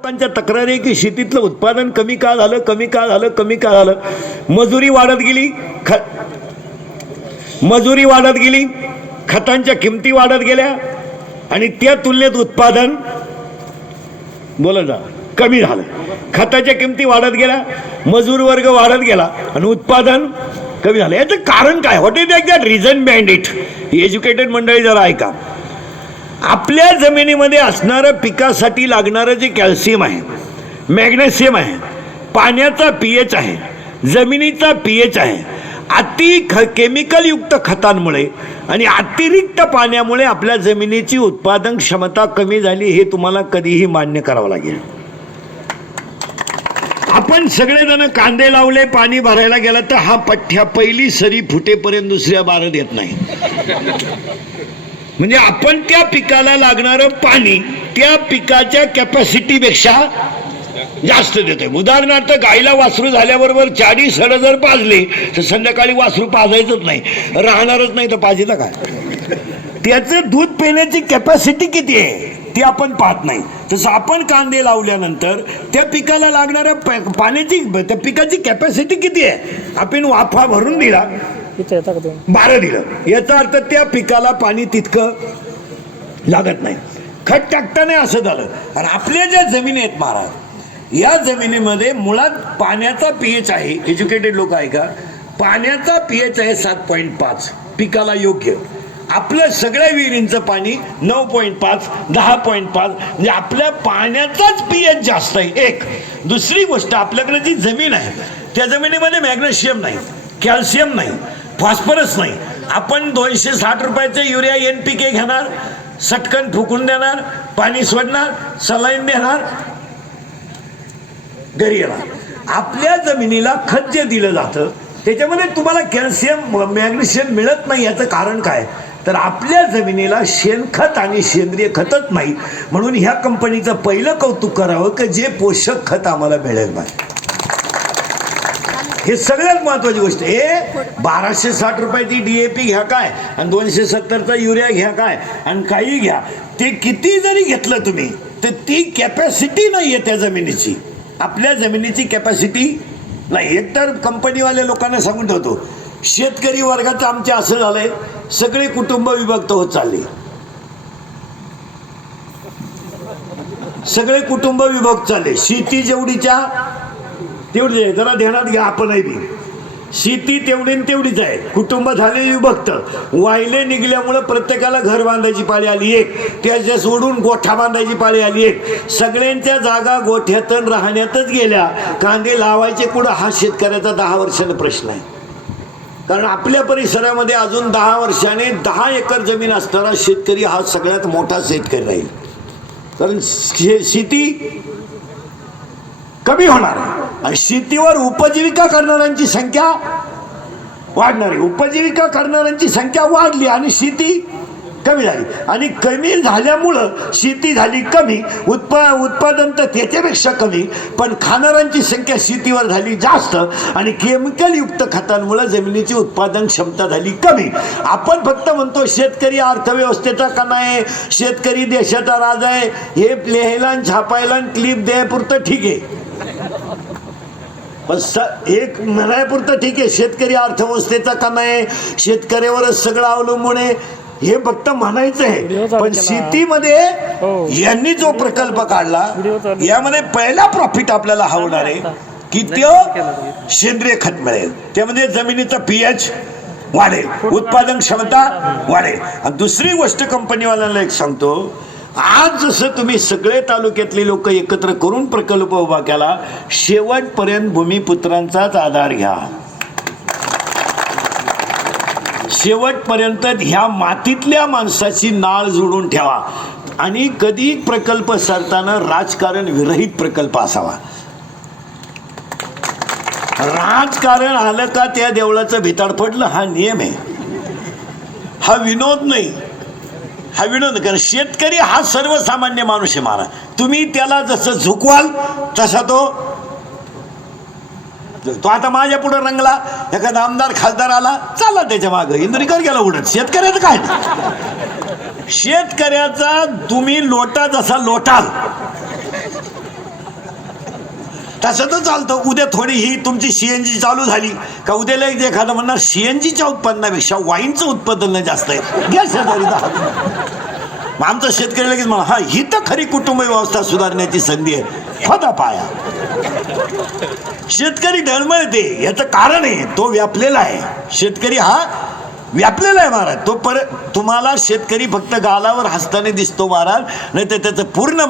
लोकांच्या तक्रारी की शेतीतलं उत्पादन कमी का झालं, कमी का झालं, कमी का झालं. मजुरी वाढत गेली, मजुरी वाढत गेली, खतांच्या किमती वाढत गेल्या आणि त्या तुलनेत उत्पादन बोला जा कमी झालं. खताच्या किमती वाढत गेल्या, मजूर वर्ग वाढत गेला आणि उत्पादन कमी झालं. याचं कारण काय? What is that reason behind it? Educated मंडळी जरा ऐका. आपल्या जमिनीमध्ये असणारं पिकासाठी लागणारं जे कॅल्शियम आहे, मॅग्नेशियम आहे, पाण्याचा पीएच आहे, जमिनीचा पीएच आहे, केमिकल युक्त खतांमुळे आणि अतिरिक्त पाण्यामुळे आपल्या जमिनीची उत्पादन क्षमता कमी झाली. हे तुम्हाला कधीही मान्य करावं लागेल. आपण सगळेजण कांदे लावले, पाणी भरायला गेला तर हा पठ्ठ्या पहिली सरी फुटेपर्यंत दुसऱ्या बारत येत नाही. म्हणजे आपण त्या पिकाला लागणारं पाणी त्या पिकाच्या कॅपॅसिटीपेक्षा जास्त देतोय. उदाहरणार्थ गाईला वासरू झाल्याबरोबर 40 सड जर पाजले तर संध्याकाळी वासरू पाजायचंच नाही, राहणारच नाही तर पाजीला काय. त्याचं दूध पिण्याची कॅपॅसिटी किती आहे ते आपण पाहत नाही. तसं आपण कांदे लावल्यानंतर त्या पिकाला लागणाऱ्या पाण्याची त्या पिकाची कॅपॅसिटी किती आहे. आपण वाफा भरून दिला, 12 दिलं, याचा अर्थ त्या पिकाला पाणी तितकं लागत नाही. खत टाकताना असं झालं. आणि आपल्या ज्या जमिनी आहेत महाराज, या जमिनीमध्ये मुळात पाण्याचा पीएच आहे, एज्युकेटेड लोक आहे का, पाण्याचा पीएच आहे 7.5 पिकाला योग्य. आपलं सगळ्या विहिरींचं पाणी 9.5 10.5 म्हणजे आपल्या पाण्याचाच पीएच जास्त आहे. एक दुसरी गोष्ट, आपल्याकडे जी जमीन आहे त्या जमिनीमध्ये मॅग्नेशियम नाही, कॅल्शियम नाही, फॉस्फरस नाही. आपण 260 रुपयाचे युरिया NPK घेणार, सटकन फुकून देणार, पाणी सोडणार, सलाईन देणार, घरी येणार. आपल्या जमिनीला खत जे दिलं जातं त्याच्यामध्ये तुम्हाला कॅल्शियम मॅग्नेशियम मिळत नाही. याचं कारण काय? तर आपल्या जमिनीला शेणखत आणि सेंद्रिय खतच नाही. म्हणून ह्या कंपनीचं पहिलं कौतुक करावं की जे पोषक खत आम्हाला मिळेल नाही. हे सगळ्यात महत्वाची गोष्ट. हे 1260 रुपयाची DAP घ्या काय आणि 270चा युरिया घ्या काय आणि काही घ्या, ते किती जरी घेतलं तुम्ही तर ती कॅपॅसिटी नाही आहे त्या जमिनीची. आपल्या जमिनीची कॅपॅसिटी नाही. एकतर कंपनीवाल्या लोकांना सांगून ठेवतो, शेतकरी वर्गाचं आमचे असं झालंय, सगळे कुटुंब विभक्त होत चालले, सगळे कुटुंब विभक्त चालले. शेती जेवढीच्या तेवढी आहे, जरा ध्यानात घ्या. आपणही बी शेती तेवढी तेवढीच आहे, कुटुंब झाले विभक्त. वायले निघल्यामुळं प्रत्येकाला घर बांधायची पाळी आली एक, त्याच्या सोडून गोठा बांधायची पाळी आली एक. सगळ्यांच्या जागा गोठ्यातून राहण्यातच गेल्या. कांदे लावायचे कुठं हा शेतकऱ्याचा 10 वर्षांचा प्रश्न आहे. कारण आपल्या परिसरामध्ये अजून 10 वर्षाने 10 एकर जमीन असणारा शेतकरी हा सगळ्यात मोठा शेतकरी राहील. कारण शेती कमी होणार आणि शेतीवर उपजीविका करणाऱ्यांची संख्या वाढणार आहे. उपजीविका करणाऱ्यांची संख्या वाढली आणि शेती कमी झाली आणि कमी झाल्यामुळं शेती झाली कमी, उत्पादन तर त्याच्यापेक्षा कमी, पण खाणाऱ्यांची संख्या शेतीवर झाली जास्त आणि केमिकल युक्त खतांमुळे जमिनीची उत्पादन क्षमता झाली कमी. आपण फक्त म्हणतो शेतकरी अर्थव्यवस्थेचा कणा आहे, शेतकरी देशाचा राजा आहे. हे लिहायला छापायला क्लिप द्यायपुरतं ठीक आहे, एक म्हणायपुरतं ठीक आहे. शेतकरी अर्थव्यवस्थेचा कणा आहे, शेतकऱ्यावरच सगळं अवलंबून आहे, हे फक्त म्हणायचं आहे. पण शेतीमध्ये यांनी जो प्रकल्प काढला यामध्ये पहिला प्रॉफिट आपल्याला हा होणार आहे की तो सेंद्रिय खत मिळेल, त्यामध्ये जमिनीचा पीएच वाढेल, उत्पादन क्षमता वाढेल. आणि दुसरी गोष्ट कंपनीवाल्यांना एक सांगतो, आज जसं तुम्ही सगळे तालुक्यातले लोक एकत्र करून प्रकल्प उभा केला, शेवटपर्यंत भूमिपुत्रांचाच आधार घ्या. शेवटपर्यंत ह्या मातीतल्या माणसाची नाळ जोडून ठेवा आणि कधी प्रकल्प सरताना राजकारण विरहित प्रकल्प असावा. राजकारण आलं का त्या देवळाचं भिताड पडलं, हा नियम आहे, हा विनोद नाही. हा विनोद कारण शेतकरी हा सर्वसामान्य माणूस आहे महाराज. तुम्ही त्याला जसं झुकवाल तसा तो आता माझ्या पुढे रंगला, एखादा आमदार खासदार आला चालला त्याच्या मागं, इंद्रिकर गेला उडत. शेतकऱ्याचं काय? शेतकऱ्याचा तुम्ही लोटा जसा लोटाल तसं तर चालतं. उद्या थोडी ही तुमची सीएनजी चालू झाली का उद्याला एक एखादं म्हणणार सीएनजीच्या उत्पन्नापेक्षा वाईनचं उत्पादन जास्त आहे, घ्या शेजारी 10. मग आमचं शेतकरी लगेच म्हणा हा ही तर खरी कुटुंब व्यवस्था सुधारण्याची संधी आहे, खोदा पाया. शेतकरी डळमळते याचं कारण आहे तो व्यापलेला आहे. शेतकरी हा व्यापलेला आहे महाराज. तो तुम्हाला शेतकरी फक्त गालावर हसताना दिसतो महाराज, नाही तर त्याचं पूर्ण